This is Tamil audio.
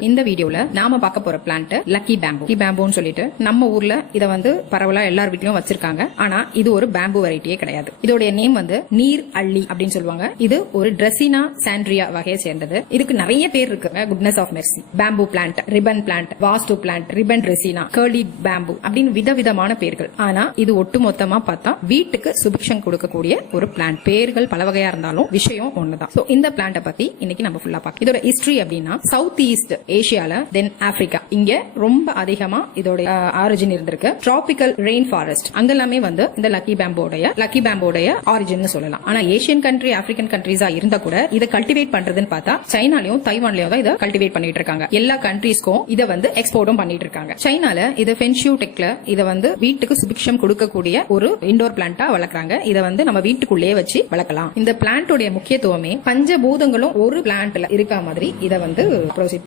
இந்த வீடியோல நாம பார்க்க போற பிளான்ட் லக்கி பேம்புன்னு சொல்லிட்டு நம்ம ஊர்ல இத பரவலா எல்லார் வீட்லயும் வச்சிருக்காங்க. ஆனா இது ஒரு பேம்பு வெரைட்டியே கிடையாது. இதோட நேம் நீர் அள்ளி அப்படின்னு சொல்லுவாங்க. இது ஒரு ட்ரெசினா சாண்ட்ரியா வகையை சேர்ந்தது. இதுக்கு நிறைய பேர் இருக்கு. Goodness of Mercy, bamboo plant, ribbon plant, vastu plant, ribbon ரெசினா, curly bamboo அப்படின்னு விதவிதமான பேர்கள். ஆனா இது ஒட்டுமொத்தமா பார்த்தா வீட்டுக்கு சுபிக்ஷம் கொடுக்கக்கூடிய ஒரு பிளான்ட். பேர்கள் பல வகையா இருந்தாலும் விஷயம் ஒண்ணுதான். இந்த பிளான்ட பத்தி இன்னைக்கு நம்ம ஃபுல்லா பார்க்கலாம். இதோட ஹிஸ்டரி அப்படின்னா சவுத் ஈஸ்ட் ஏசியால, தென் ஆப்பிரிக்கா, இங்க ரொம்ப அதிகமா இதோட ஆரிஜின் இருந்திருக்கு. டிராபிக்கல் ரெயின் ஃபாரஸ்ட் அங்கெல்லாமே இந்த லக்கி பேம்போடைய ஆரிஜின் சொல்லலாம். ஆனா ஏசியன் கண்ட்ரி, ஆப்பிரிக்கன் கண்ட்ரீஸா இருந்தா கூட இதை கல்டிவேட் பண்றதுன்னு பார்த்தா சைனாலையும் தைவான்லயும் தான் இதை கல்டிவேட் பண்ணிட்டு இருக்காங்க. எல்லா கண்ட்ரீஸ்க்கும் இதை எக்ஸ்போர்ட்டும் பண்ணிட்டு இருக்காங்க. சைனால இது ஃபென்ஷியூ டெக்ல இதை வீட்டுக்கு சுபிக்ஷம் கொடுக்கக்கூடிய ஒரு இண்டோர் பிளான்ட்டா வளர்க்குறாங்க. இதை நம்ம வீட்டுக்குள்ளேயே வச்சு வளர்க்கலாம். இந்த பிளான்டோட முக்கியத்துவமே பஞ்சபூதங்களும் ஒரு பிளான்ட்ல இருக்க மாதிரி இதை ப்ரொசீட்